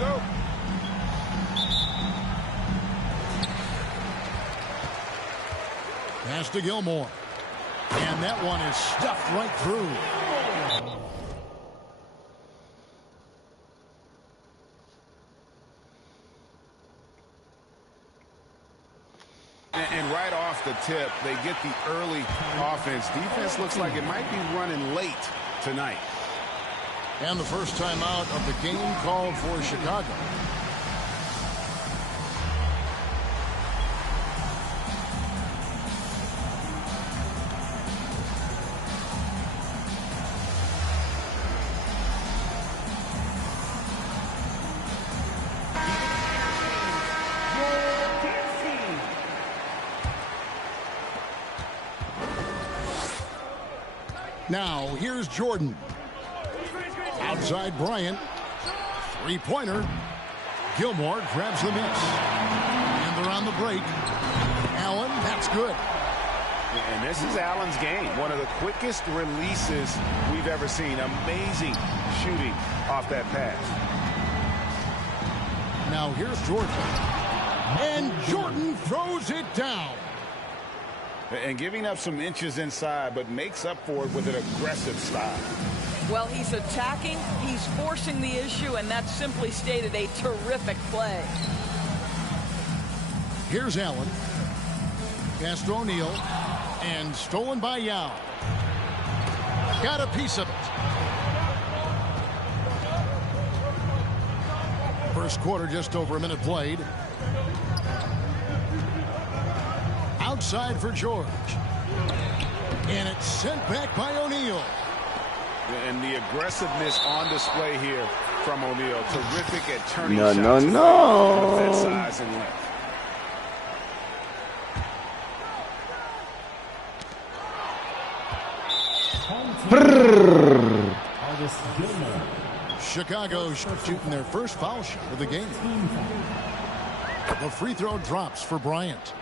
go. Pass to Gilmore. And that one is stuffed right through. And right off the tip, they get the early offense. Defense looks like it might be running late tonight. And the first time out of the game called for Chicago. Now, here's Jordan. Outside Bryant. Three-pointer. Gilmore grabs the miss. And they're on the break. Allen, that's good. And this is Allen's game. One of the quickest releases we've ever seen. Amazing shooting off that pass. Now, here's Jordan. And Jordan throws it down. And giving up some inches inside, but makes up for it with an aggressive style. Well, he's attacking, he's forcing the issue, and that's simply stated a terrific play. Here's Allen. Pass to O'Neal. And stolen by Yao. Got a piece of it. First quarter, just over a minute played. Outside for George. And it's sent back by O'Neal. And the aggressiveness on display here from O'Neal. Terrific at turning No. with that size and length. Chicago shooting their first foul shot of the game. The free throw drops for Bryant.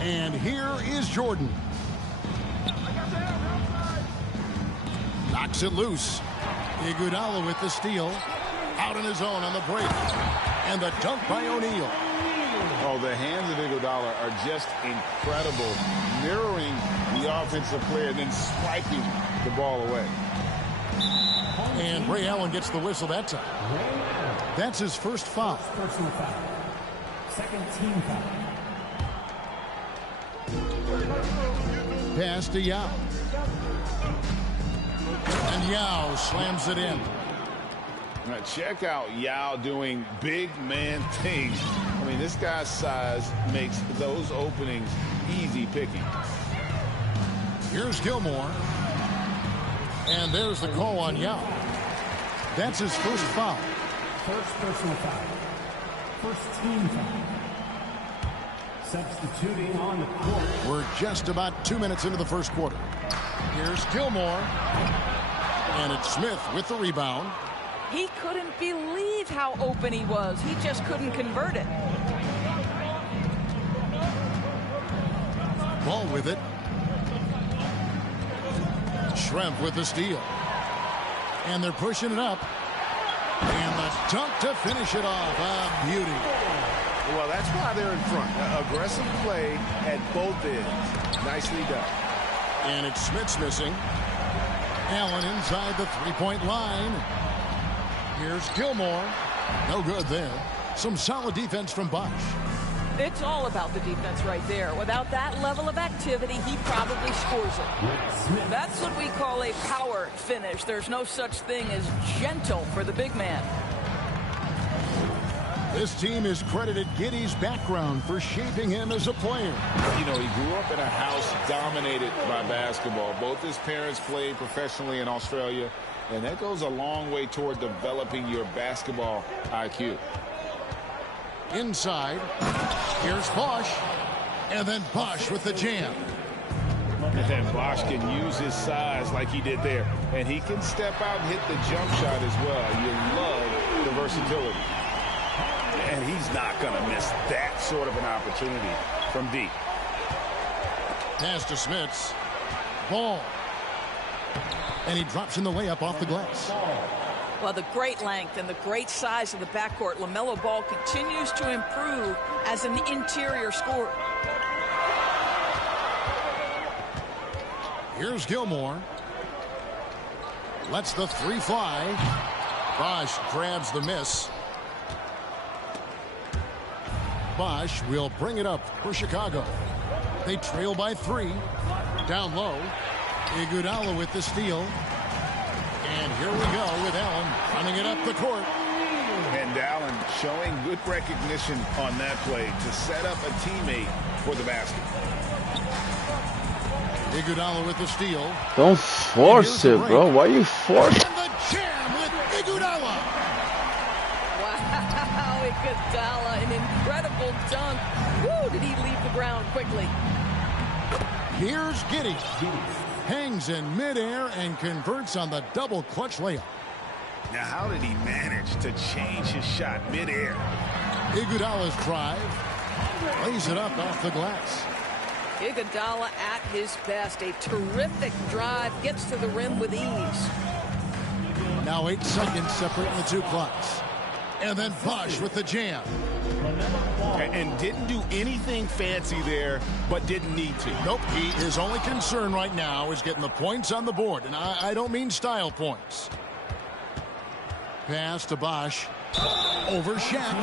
And here is Jordan. Knocks it loose. Iguodala with the steal. Out on his own on the break. And the dunk by O'Neal. Oh, the hands of Iguodala are just incredible. Mirroring the offensive player and then swiping the ball away. And Ray Allen gets the whistle that time. That's his first foul. Personal foul. Second team foul. Pass to Yao. And Yao slams it in. Now check out Yao doing big man things. I mean, this guy's size makes those openings easy picking. Here's Gilmore. And there's the call on Yao. That's his first foul. First personal foul. First team foul. Substituting on the court. We're just about 2 minutes into the first quarter. Here's Gilmore. And it's Smith with the rebound. He couldn't believe how open he was. He just couldn't convert it. Ball with it. Schrempf with the steal. And they're pushing it up. And the dunk to finish it off. A beauty. Well, that's why they're in front. Aggressive play at both ends. Nicely done. And it's Smith's missing. Allen inside the three-point line. Here's Gilmore. No good there. Some solid defense from Bosch. It's all about the defense right there. Without that level of activity, he probably scores it. That's what we call a power finish. There's no such thing as gentle for the big man. This team is credited Giddey's background for shaping him as a player. You know, he grew up in a house dominated by basketball. Both his parents played professionally in Australia, and that goes a long way toward developing your basketball IQ. Inside, here's Bosch, and then Bosch with the jam. And Bosch can use his size like he did there, and he can step out and hit the jump shot as well. You love the versatility. And he's not going to miss that sort of an opportunity from deep. Pass to Smits. Ball. And he drops in the layup off the glass. Well, the great length and the great size of the backcourt, LaMelo Ball continues to improve as an interior scorer. Here's Gilmore. Lets the three fly. Bosch grabs the miss. Bosch will bring it up for Chicago. They trail by 3. Down low. Iguodala with the steal. And here we go with Allen running it up the court. And Allen showing good recognition on that play to set up a teammate for the basket. Iguodala with the steal. Don't force it, bro. Why you force? And the jam with Iguodala. Wow, Iguodala, an incredible dunk. Woo, did he leave the ground quickly. Here's Giddey. Hangs in midair and converts on the double clutch layup. Now, how did he manage to change his shot midair? Iguodala's drive. Lays it up off the glass. Iguodala at his best. A terrific drive. Gets to the rim with ease. Now 8 seconds separating the two clocks. And then Bosch with the jam. And didn't do anything fancy there, but didn't need to. Nope, his only concern right now is getting the points on the board. And I don't mean style points. Pass to Bosch. Over Shaq.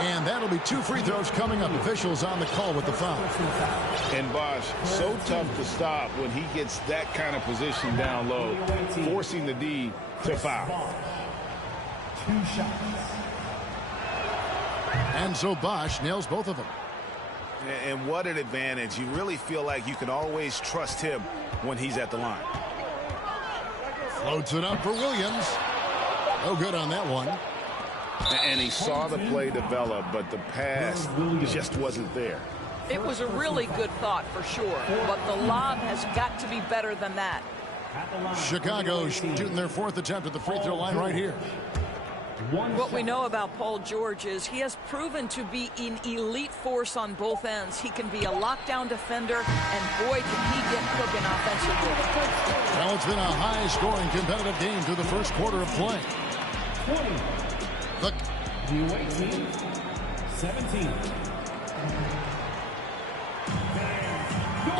And that'll be 2 free throws coming up. Officials on the call with the foul. And Bosch, so tough to stop when he gets that kind of position down low, forcing the D to foul. 2 shots. And so Bosch nails both of them. And what an advantage. You really feel like you can always trust him when he's at the line. Floats it up for Williams. No good on that one. And he saw the play develop, but the pass just wasn't there. It was a really good thought for sure, but the lob has got to be better than that. Chicago shooting their 4th attempt at the free throw line right here. What we know about Paul George is he has proven to be an elite force on both ends. He can be a lockdown defender, and boy, can he get cooking offensively. Well, it's been a high-scoring competitive game through the first quarter of play. 20. Look. The away team, 17.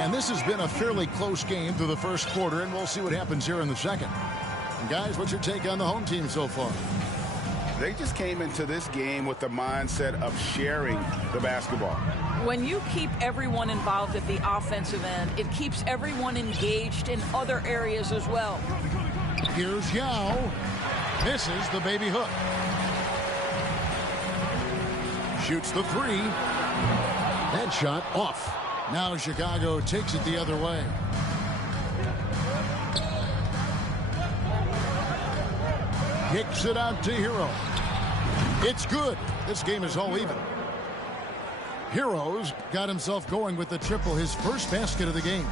And this has been a fairly close game through the first quarter, and we'll see what happens here in the second. And guys, what's your take on the home team so far? They just came into this game with the mindset of sharing the basketball. When you keep everyone involved at the offensive end, it keeps everyone engaged in other areas as well. Here's Yao. Misses the baby hook. Shoots the 3. That shot off. Now Chicago takes it the other way. Kicks it out to Hero. It's good. This game is all even. Hero's got himself going with the triple, his first basket of the game.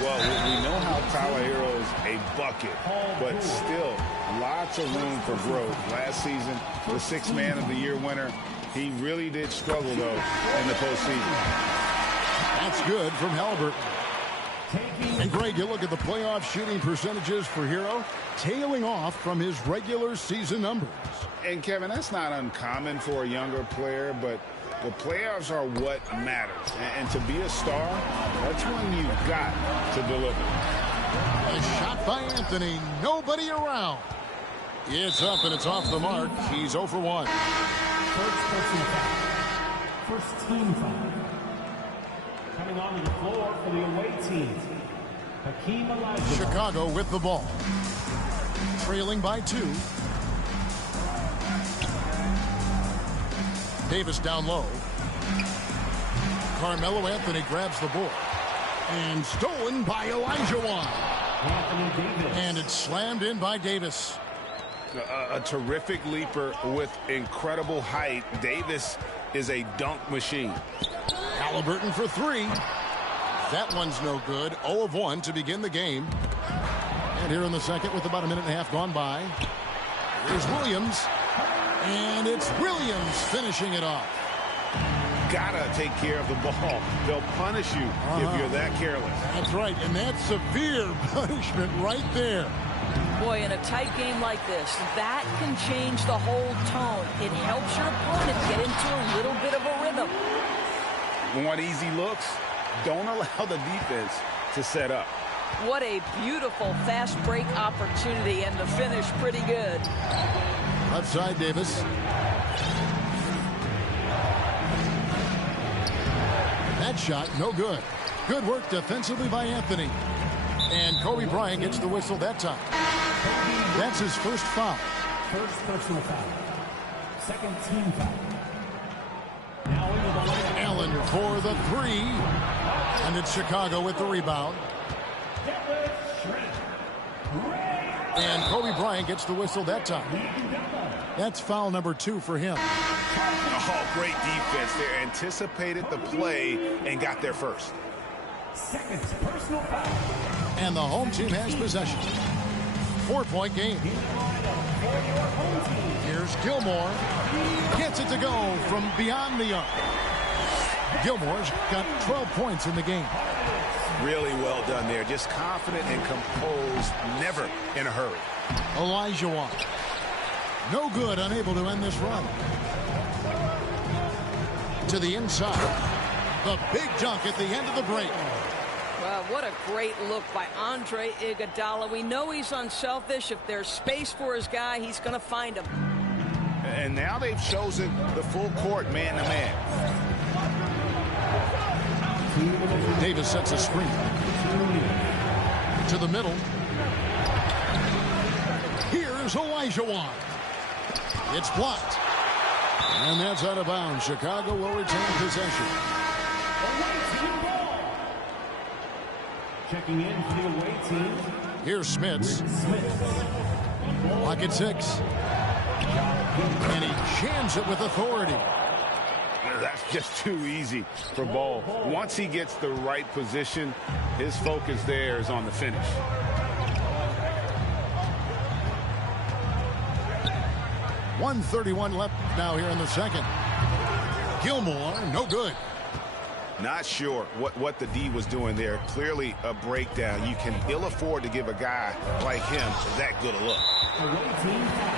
Well, we know how Tyler Hero's a bucket, but still lots of room for growth. Last season, the 6th Man of the Year winner. He really did struggle, though, in the postseason. That's good from Halliburton. And Greg, you look at the playoff shooting percentages for Hero, tailing off from his regular season numbers. And Kevin, that's not uncommon for a younger player, but the playoffs are what matters. And to be a star, that's when you've got to deliver. A shot by Anthony, nobody around. It's up and it's off the mark. He's 0 for 1. First personal foul. First team foul. Coming onto the floor for the away team, Hakeem Olajuwon. Chicago with the ball. Trailing by 2. Davis down low. Carmelo Anthony grabs the ball. And stolen by Olajuwon. And it's slammed in by Davis. A terrific leaper with incredible height. Davis is a dunk machine. Halliburton for 3. That one's no good. 0 of 1 to begin the game. And here in the second with about a minute and a half gone by. Here's Williams. And it's Williams finishing it off. gotta take care of the ball. They'll punish you if you're that careless. That's right, and that's severe punishment right there. Boy, in a tight game like this, that can change the whole tone. It helps your opponent get into a little bit of a rhythm. Want easy looks? Don't allow the defense to set up. What a beautiful fast break opportunity, and the finish pretty good. Left side, Davis. That shot, no good. Good work defensively by Anthony. And Kobe Bryant gets the whistle that time. That's his first foul. First personal foul. Second team foul. Now into the line. Allen for the three. And it's Chicago with the rebound. And Kobe Bryant gets the whistle that time. That's foul number 2 for him. Oh, great defense there. Anticipated the play and got there first. Second personal foul. And the home team has possession. 4-point game. Here's Gilmore. Gets it to go from beyond the arc. Gilmore's got 12 points in the game. Really well done there. Just confident and composed, never in a hurry. Olajuwon. No good, unable to end this run. To the inside. The big dunk at the end of the break. Well, what a great look by Andre Iguodala. We know he's unselfish. If there's space for his guy, he's going to find him. And now they've chosen the full court man-to-man. Davis sets a screen. To the middle. Here's Olajuwon. It's blocked. And that's out of bounds. Chicago will retain possession. Checking in for the away team. Here's Smits. Lock at 6. And he jams it with authority. That's just too easy for Ball. Once he gets the right position, his focus there is on the finish. .131 left now here in the second. Gilmore, no good. Not sure what the D was doing there. Clearly a breakdown. You can ill afford to give a guy like him that good a look.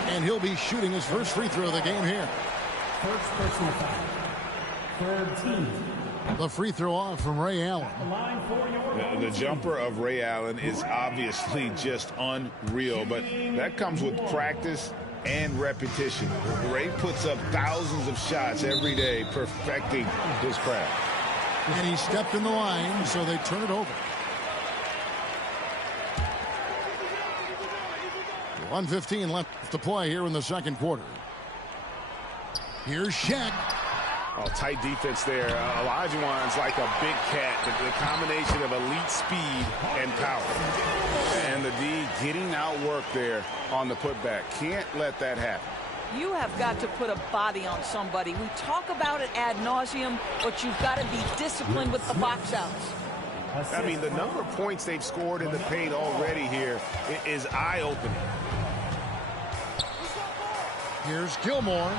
And he'll be shooting his first free throw of the game here. First personal foul. Third team. The free throw off from Ray Allen. The jumper of Ray Allen is obviously just unreal, but that comes with practice and repetition. Ray puts up thousands of shots every day, perfecting his craft. And he stepped in the line, so they turn it over. 1:15 left to play here in the second quarter. Here's Shaq. Oh, tight defense there. Olajuwon's like a big cat. The combination of elite speed and power. And the D getting outworked there on the putback. Can't let that happen. You have got to put a body on somebody. We talk about it ad nauseum, but you've got to be disciplined with the box outs. I mean, the number of points they've scored in the paint already here is eye-opening. Here's Gilmore.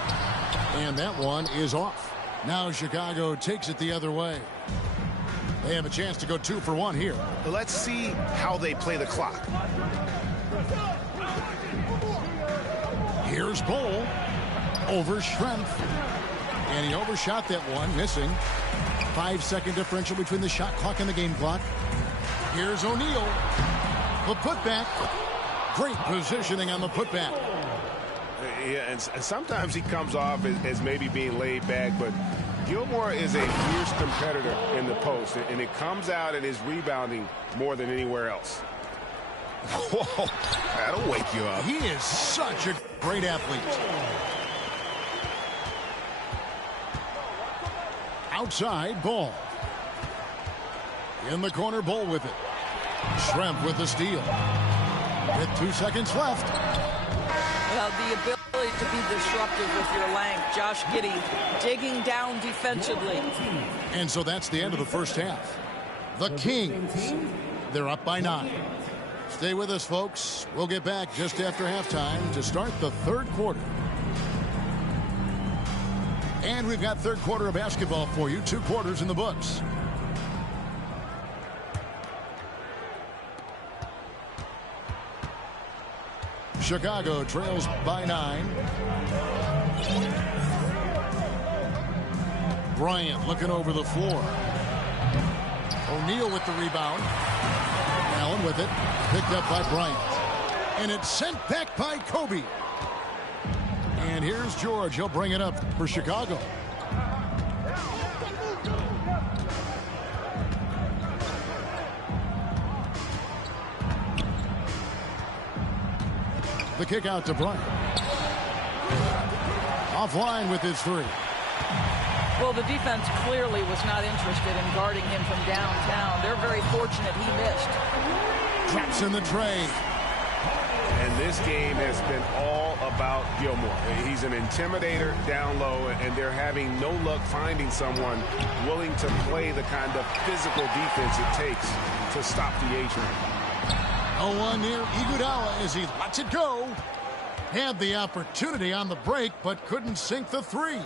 And that one is off. Now Chicago takes it the other way. They have a chance to go 2 for 1 here. Let's see how they play the clock. Here's Bol over Schrempf. And he overshot that one, missing. 5-second differential between the shot clock and the game clock. Here's O'Neal. The putback. Great positioning on the putback. Yeah, and sometimes he comes off as maybe being laid back, but Gilmore is a fierce competitor in the post, and it comes out in his rebounding more than anywhere else. Whoa, that'll wake you up. He is such a great athlete. Outside, Ball. In the corner, Ball with it. Schrempf with the steal. With 2 seconds left. Well, the ability to be disruptive with your length. Josh Giddey digging down defensively. And so that's the end of the first half. The Kings, they're up by 9. Stay with us, folks. We'll get back just after halftime to start the third quarter. And And we've got third quarter of basketball for you. 2 quarters in the books. Chicago trails by 9. Bryant looking over the floor. O'Neal with the rebound. Allen with it. Picked up by Bryant. And it's sent back by Kobe. And here's George. He'll bring it up for Chicago. The kick out to Bryant. Offline with his 3. Well, the defense clearly was not interested in guarding him from downtown. They're very fortunate he missed. Traps in the tray. And this game has been all about Gilmore. He's an intimidator down low, and they're having no luck finding someone willing to play the kind of physical defense it takes to stop the A-train. 0-1 near Iguodala as he lets it go. Had the opportunity on the break, but couldn't sink the 3.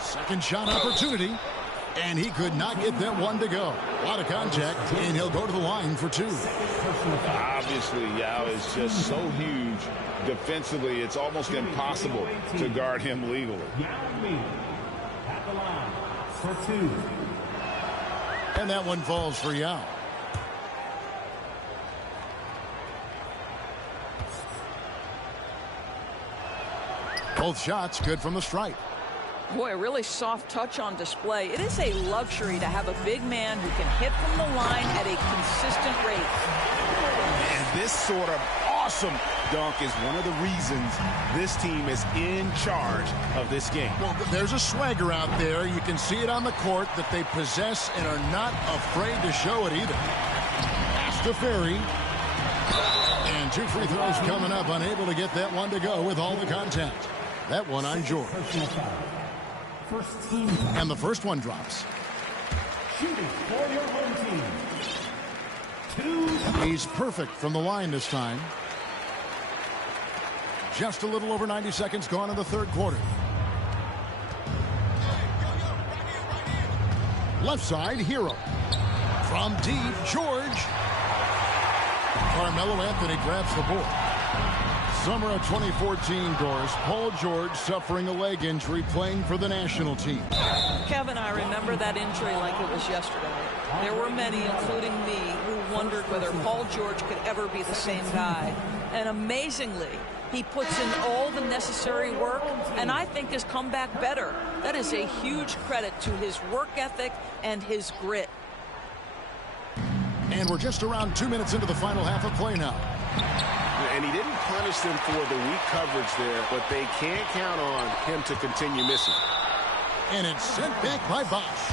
Second shot opportunity, and he could not get that one to go. A lot of contact, and he'll go to the line for 2. Obviously, Yao is just so huge. Defensively, it's almost impossible to guard him legally. At the line for 2. And that one falls for Yao. Both shots good from the stripe. Boy, a really soft touch on display. It is a luxury to have a big man who can hit from the line at a consistent rate. And this sort of awesome dunk is one of the reasons this team is in charge of this game. Well, there's a swagger out there. You can see it on the court that they possess and are not afraid to show it either. Pass to Ferry. And 2 free throws coming up. Unable to get that one to go with all the contact. That one on George. First team. And the first one drops. Shooting for your home team. 2. He's perfect from the line this time. Just a little over 90 seconds gone in the third quarter. Left side, Hero. From deep, George. Carmelo Anthony grabs the board. Summer of 2014, Doris. Paul George suffering a leg injury playing for the national team. Kevin, I remember that injury like it was yesterday. There were many, including me, who wondered whether Paul George could ever be the same guy. And amazingly, he puts in all the necessary work, and I think has come back better. That is a huge credit to his work ethic and his grit. And we're just around 2 minutes into the final half of play now. And he didn't punish them for the weak coverage there, but they can't count on him to continue missing. And it's sent back by Bosch.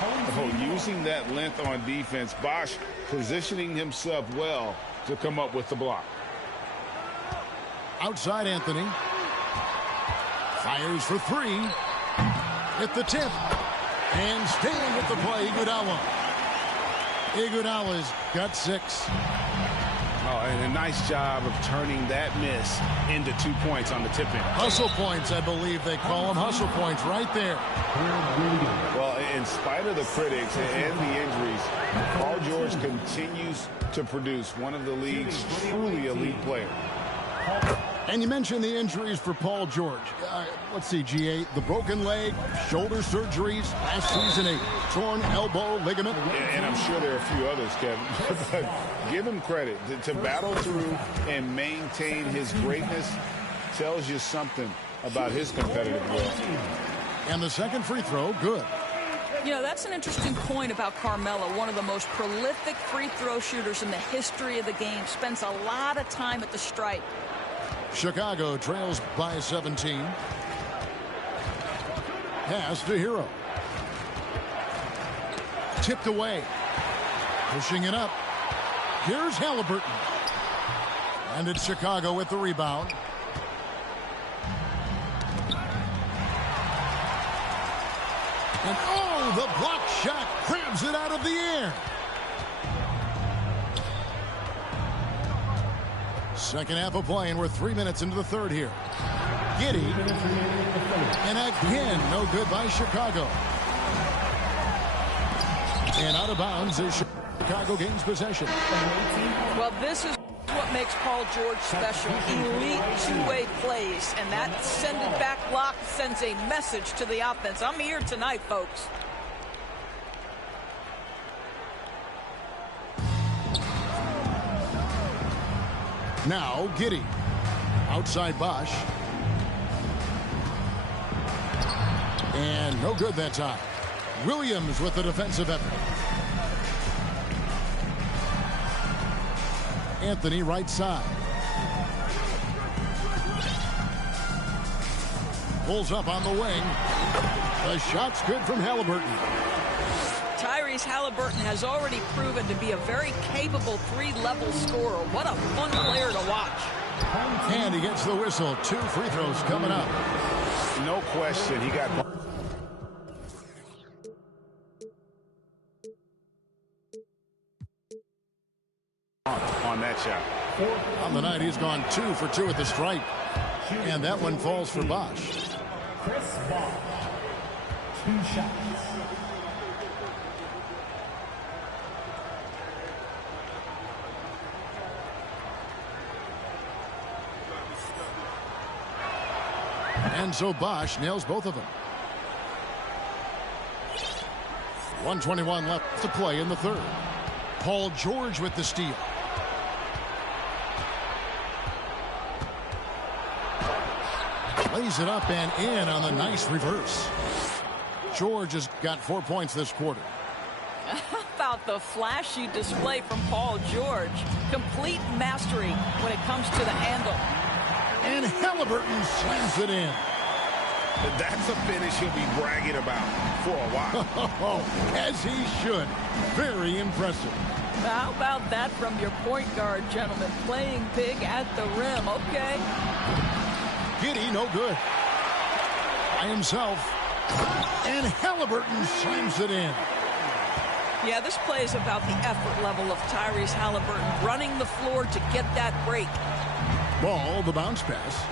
Oh, using that length on defense, Bosch positioning himself well to come up with the block. Outside Anthony. Fires for 3. Hit the tip. And staying with the play, Iguodala. Iguodala's got 6. Oh, and a nice job of turning that miss into 2 points on the tip-in. Hustle points, I believe they call them. Hustle points right there. Well, in spite of the critics and the injuries, Paul George continues to produce one of the league's truly elite players. And you mentioned the injuries for Paul George. Let's see, G8, the broken leg, shoulder surgeries, last season a torn elbow ligament. And I'm sure there are a few others, Kevin. But give him credit. To battle through and maintain his greatness tells you something about his competitive will. And the second free throw, good. You know, that's an interesting point about Carmelo, one of the most prolific free throw shooters in the history of the game. Spends a lot of time at the stripe. Chicago trails by 17. Pass to Hero. Tipped away. Pushing it up. Here's Halliburton. And it's Chicago with the rebound. And oh, the block shot grabs it out of the air. Second half of play, and we're 3 minutes into the third here. Giddey. And again, no good by Chicago. And out of bounds as Chicago gains possession. Well, this is what makes Paul George special. Elite two-way plays, and that send-it-back block sends a message to the offense. I'm here tonight, folks. Now Giddey. Outside Bosch. And no good that time. Williams with the defensive effort. Anthony right side. Pulls up on the wing. The shot's good from Halliburton. Tyrese Halliburton has already proven to be a very capable three-level scorer. What a fun player to watch. And he gets the whistle. 2 free throws coming up. No question. He got... on that shot. On the night, he's gone 2 for 2 at the stripe. And that one falls for Bosch. Chris Bosch. 2 shots. And so Bosch nails both of them. 1:21 left to play in the third. Paul George with the steal. Lays it up and in on the nice reverse. George has got 4 points this quarter. How about the flashy display from Paul George? Complete mastery when it comes to the handle. And Halliburton slams it in. That's a finish he'll be bragging about for a while. As he should. Very impressive. How about that from your point guard, gentlemen? Playing big at the rim, okay? Giddey, no good. By himself. And Halliburton slams it in. Yeah, this play is about the effort level of Tyrese Halliburton running the floor to get that break. Ball, the bounce pass.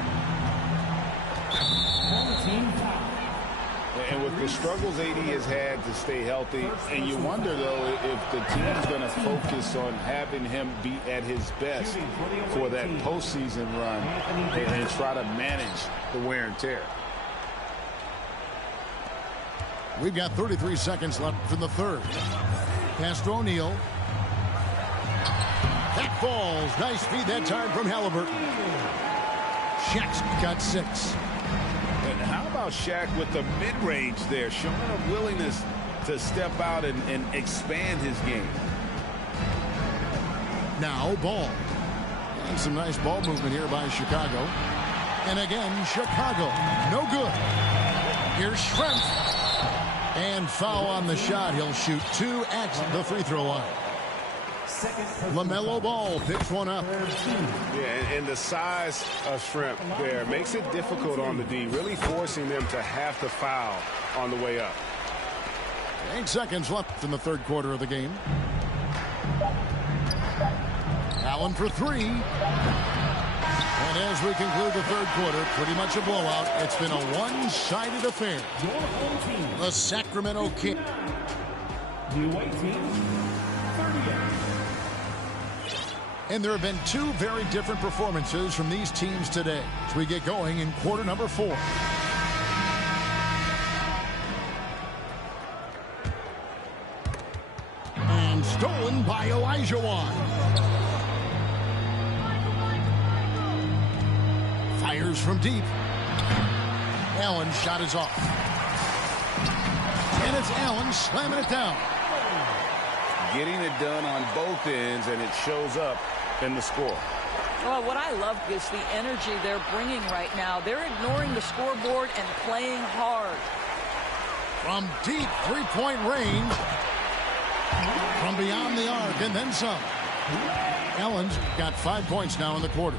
And with the struggles AD has had to stay healthy, and you wonder, though, if the team's going to focus on having him be at his best for that postseason run and try to manage the wear and tear. We've got 33 seconds left in the third. Pass to O'Neal. That falls. Nice feed that time from Halliburton. Shaq's got 6. And how about Shaq with the mid-range there, showing a willingness to step out and expand his game. Now Ball. And some nice ball movement here by Chicago. And again, Chicago. No good. Here's Schrempf. And foul on the shot. He'll shoot 2 at the free throw line. LaMelo Ball picks one up. Yeah, and the size of Schrempf there makes it difficult on the D, really forcing them to have to foul on the way up. 8 seconds left in the third quarter of the game. Allen for 3. And as we conclude the third quarter, pretty much a blowout. It's been a one-sided affair. The Sacramento Kings. The away team, 38. And there have been 2 very different performances from these teams today as we get going in quarter number 4. And stolen by Olajuwon. Fires from deep. Allen shot is off. And it's Allen slamming it down. Getting it done on both ends, and it shows up in the score. Well, what I love is the energy they're bringing right now. They're ignoring the scoreboard and playing hard. From deep three-point range. From beyond the arc, and then some. Allen's got 5 points now in the quarter.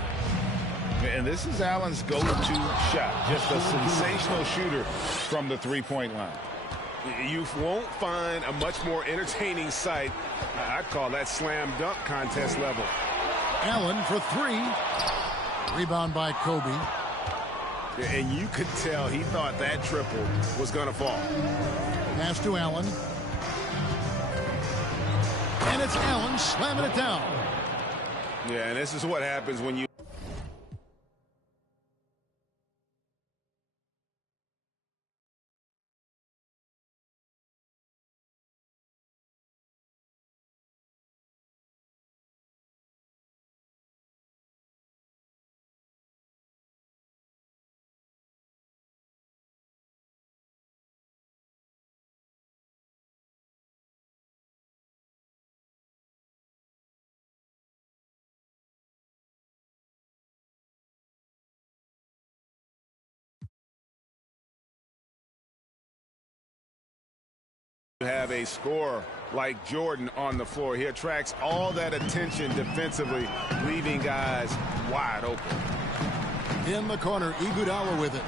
And this is Allen's go-to shot. Just a sensational shooter from the three-point line. You won't find a much more entertaining sight. I'd call that slam dunk contest level. Allen for 3. Rebound by Kobe. And you could tell he thought that triple was going to fall. Pass to Allen. And it's Allen slamming it down. Yeah, and this is what happens when you have a scorer like Jordan on the floor. He attracts all that attention defensively, leaving guys wide open. In the corner, Iguodala with it.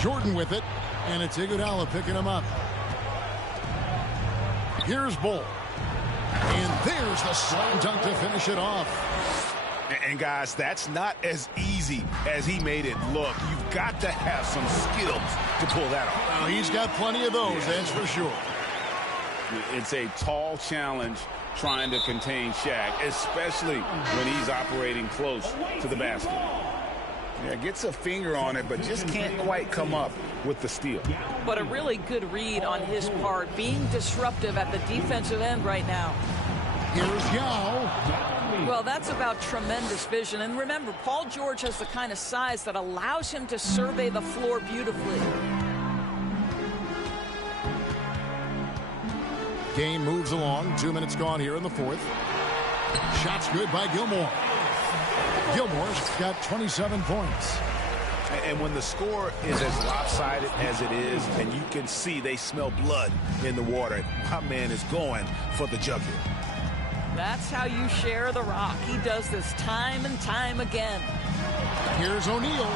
Jordan with it, and it's Iguodala picking him up. Here's Bull. And there's the slam dunk to finish it off. And guys, that's not as easy as he made it look. You've got to have some skills to pull that off. Well, he's got plenty of those, that's for sure. It's a tall challenge trying to contain Shaq, especially when he's operating close to the basket. Yeah, gets a finger on it, but just can't quite come up with the steal. But a really good read on his part, being disruptive at the defensive end right now. Here's Yao. Well, that's about tremendous vision. And remember, Paul George has the kind of size that allows him to survey the floor beautifully. Game moves along. 2 minutes gone here in the fourth. Shot's good by Gilmore. Gilmore's got 27 points. And when the score is as lopsided as it is, and you can see they smell blood in the water, my man is going for the jugular. That's how you share the rock. He does this time and time again. Here's O'Neal.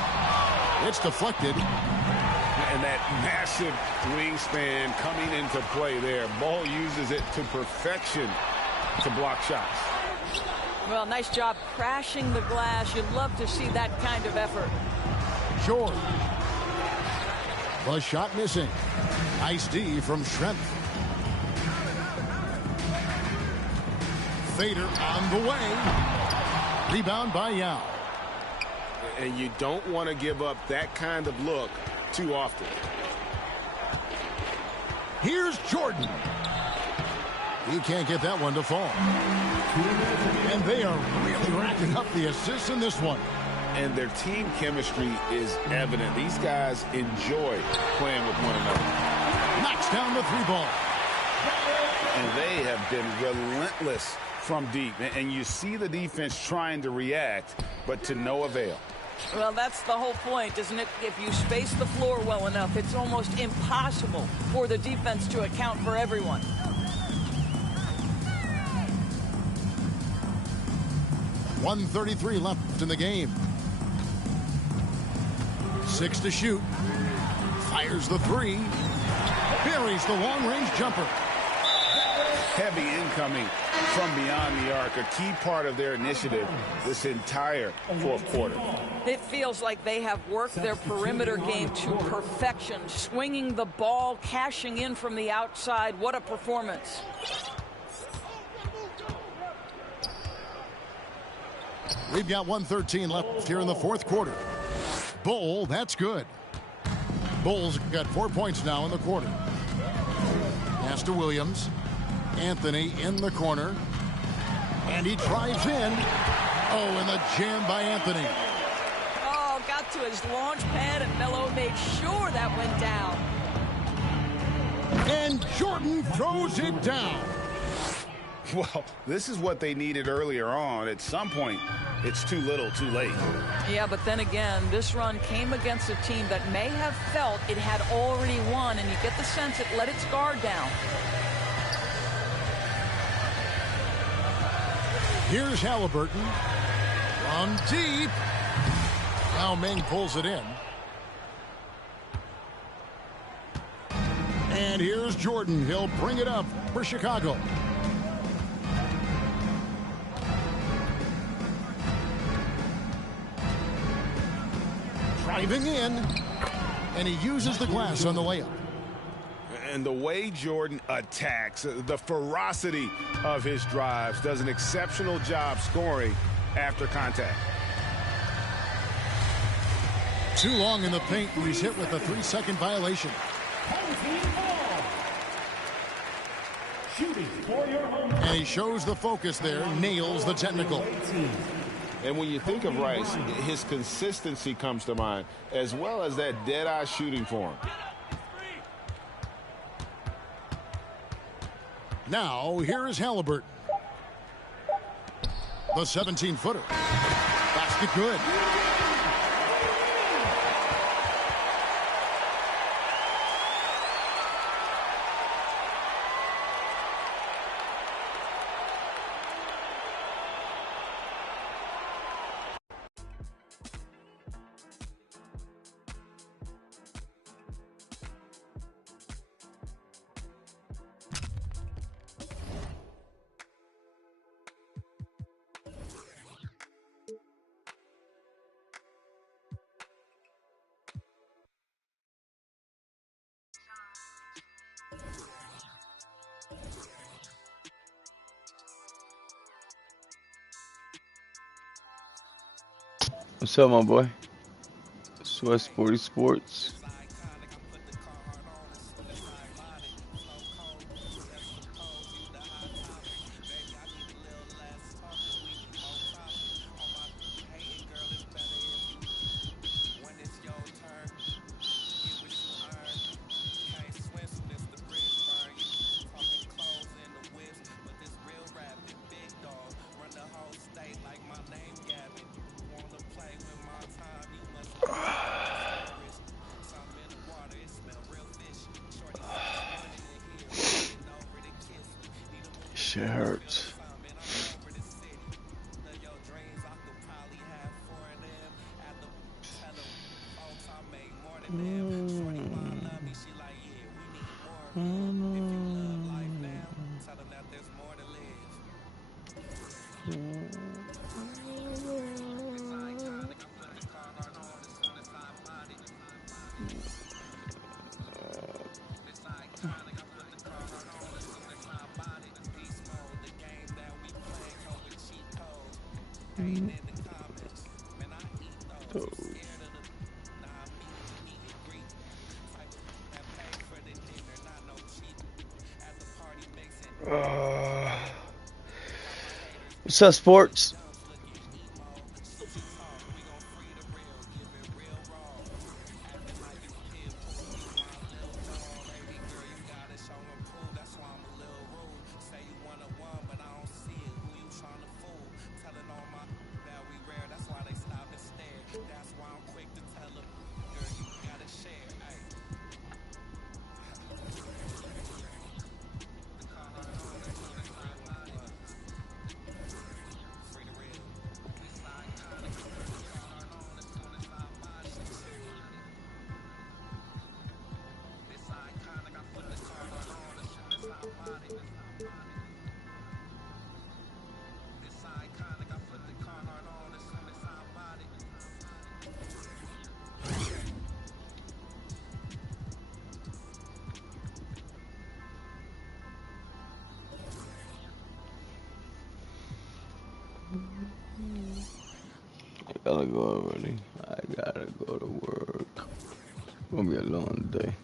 It's deflected. And that massive wingspan coming into play there. Ball uses it to perfection to block shots. Well, nice job crashing the glass. You'd love to see that kind of effort. Short. The shot missing. Nice D from Schrempf. Fader on the way. Rebound by Yao. And you don't want to give up that kind of look too often. Here's Jordan. He can't get that one to fall. And they are really racking up the assists in this one. And their team chemistry is evident. These guys enjoy playing with one another. Knocks down the three ball. And they have been relentless from deep. And you see the defense trying to react, but to no avail. Well, that's the whole point, isn't it? If you space the floor well enough, it's almost impossible for the defense to account for everyone. .133 left in the game. 6 to shoot. Fires the three. Buries the long-range jumper. Heavy incoming from beyond the arc, a key part of their initiative this entire fourth quarter. It feels like they have worked their perimeter game to perfection, swinging the ball, cashing in from the outside. What a performance. We've got 1:13 left here in the fourth quarter. Bull, that's good. Bull's got 4 points now in the quarter. Pass to Williams. Anthony in the corner. And he drives in. Oh, and the jam by Anthony. Oh, got to his launch pad, and Melo made sure that went down. And Jordan throws it down. Well, this is what they needed earlier on. At some point, it's too little, too late. Yeah, but then again, this run came against a team that may have felt it had already won, and you get the sense it let its guard down. Here's Halliburton. From deep. Now Meng pulls it in. And here's Jordan. He'll bring it up for Chicago. Driving in, and he uses the glass on the layup. And the way Jordan attacks, the ferocity of his drives, does an exceptional job scoring after contact. Too long in the paint, and he's hit with a 3-second violation. And he shows the focus there, nails the technical. And when you think of Rice, his consistency comes to mind, as well as that dead-eye shooting form. Now, here is Halliburton. The 17-footer. Basket good. What's up, my boy? Sweat Sporty Sports. Shit hurts. What's up, sports? I gotta go already. I gotta go to work. It's gonna be a long day.